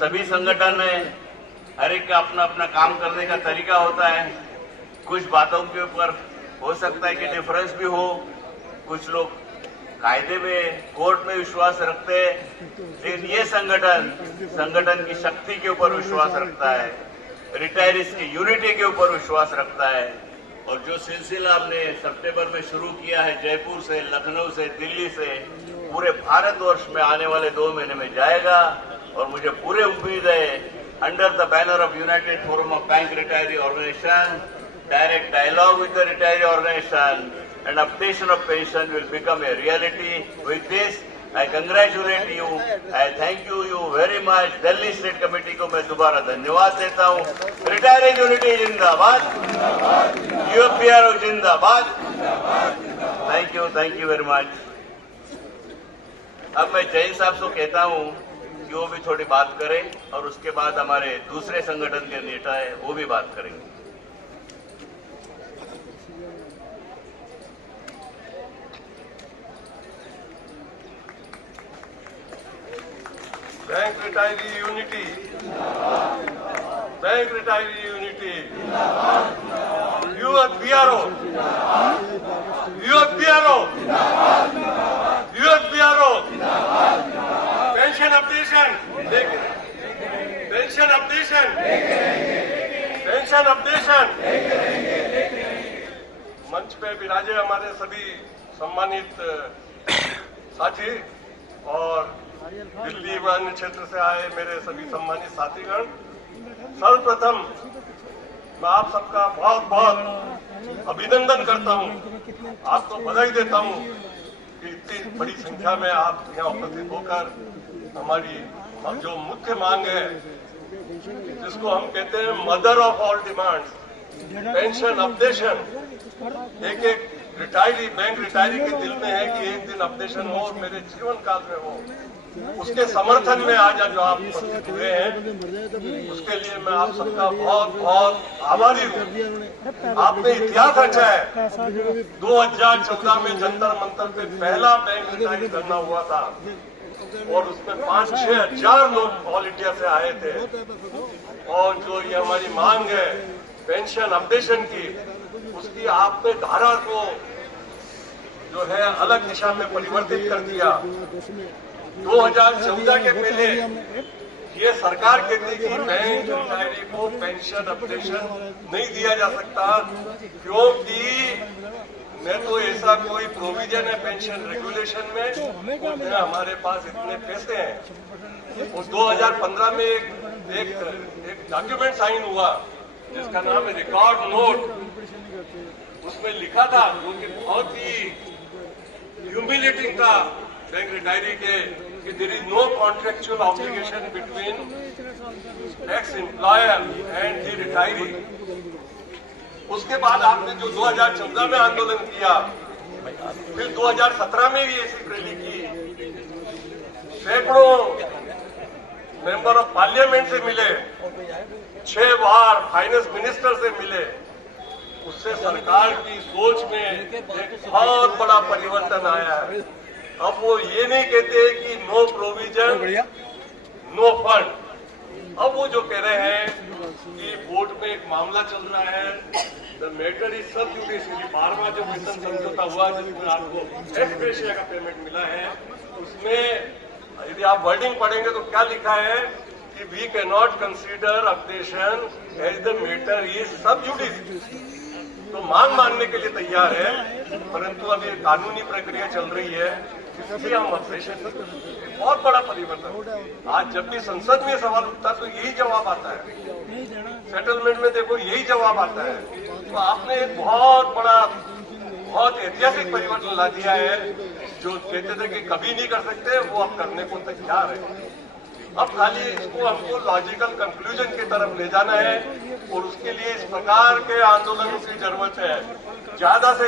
सभी संगठन है, हर एक का अपना अपना काम करने का तरीका होता है। कुछ बातों के ऊपर हो सकता है कि डिफरेंस भी हो, कुछ लोग कायदे में कोर्ट में विश्वास रखते हैं, लेकिन ये संगठन की शक्ति के ऊपर विश्वास रखता है, रिटायरीज की यूनिटी के ऊपर विश्वास रखता है। और जो सिलसिला हमने सितंबर में शुरू किया है, जयपुर से, लखनऊ से, दिल्ली से, पूरे भारतवर्ष में आने वाले 2 महीने में जाएगा। और मुझे पूरी उम्मीद है, under the banner of United Forum of Bank Retiree Organisation, direct dialogue with the retiree organisation and updation of pension will become a reality. With this, I congratulate you. I thank you very much. Delhi state committee को मैं दोबारा धन्यवाद देता हूँ। Retiring unity जिंदाबाद, यूपीआरओ जिंदाबाद। Thank you very much. अब मैं जैन साहब से कहता हूँ कि वो भी थोड़ी बात करें, और उसके बाद हमारे दूसरे संगठन के नेता है वो भी बात करेंगे। Bank retiree unity, bank retiree unity, UFBRO, UFBRO, UFBRO, pension updation, pension updation, pension updation. मंच पे विराजे हमारे सभी सम्मानित साथी और दिल्ली व अन्य क्षेत्र से आए मेरे सभी सम्मानित साथीगण, सर्वप्रथम मैं आप सबका बहुत बहुत अभिनंदन करता हूं, आपको बधाई देता हूं कि इतनी बड़ी संख्या में आप यहाँ उपस्थित होकर हमारी जो मुख्य मांग है, जिसको हम कहते हैं mother of all demands, pension updation, एक रिटायरी, बैंक रिटायरी के दिल में है कि एक दिन अपडेशन हो और मेरे जीवन काल में हो। उसके समर्थन में आज जो आप उपस्थित हुए हैं, उसके लिए मैं आप सबका बहुत बहुत आभारी हूँ। आपने इतिहास रचा है। 2014 में जंतर मंतर पे पहला बैंक रिटायरी करना हुआ था और उसमें 5-6 हजार लोग ऑल इंडिया से आए थे। और जो ये हमारी मांग है पेंशन अपडेशन की, उसकी आपने धारा को जो है अलग दिशा में परिवर्तित कर दिया। 2014 के पहले ये सरकार कहती कि बैंक रिटायरी को पेंशन अपडेशन नहीं दिया जा सकता, क्योंकि न तो ऐसा कोई प्रोविजन है पेंशन रेगुलेशन में, और हमारे पास इतने पैसे हैं। और 2015 में एक डॉक्यूमेंट साइन हुआ जिसका नाम है रिकॉर्ड नोट। उसमें लिखा था, जो कि बहुत ही ह्यूमिलेटिंग था बैंक रिटायरी के, कि there is no contractual obligation between ex employer and the retiree. उसके बाद आपने जो 2014 में आंदोलन किया, फिर 2017 में भी ऐसी रैली की, सैकड़ों मेंबर ऑफ पार्लियामेंट से मिले, 6 बार फाइनेंस मिनिस्टर से मिले। उससे सरकार की सोच में एक बहुत बड़ा परिवर्तन आया है। अब वो ये नहीं कहते कि नो प्रोविजन नो फंड। अब वो जो कह रहे हैं कि कोर्ट में एक मामला चल रहा है, द मैटर इज सब जुडिशियली। 12वां जो वेतन समझौता हुआ, जिसमें आपको एक्स ग्रेशिया का पेमेंट मिला है, उसमें यदि आप वर्डिंग पढ़ेंगे तो क्या लिखा है कि we can not consider updation as the matter is sub judice. तो मांग मानने के लिए तैयार है, परंतु अभी कानूनी प्रक्रिया चल रही है, इसलिए हम अपडेशन। बहुत बड़ा परिवर्तन। आज जब भी संसद में सवाल उठता तो यही जवाब आता है, सेटलमेंट में देखो यही जवाब आता है। तो आपने एक बहुत बड़ा, बहुत ऐतिहासिक परिवर्तन ला दिया है। जो कहते थे कि कभी नहीं कर सकते, वो अब करने को तैयार है। अब खाली इसको हमको लॉजिकल कंक्लूजन की तरफ ले जाना है, और उसके लिए इस प्रकार के आंदोलनों की जरूरत है। ज्यादा से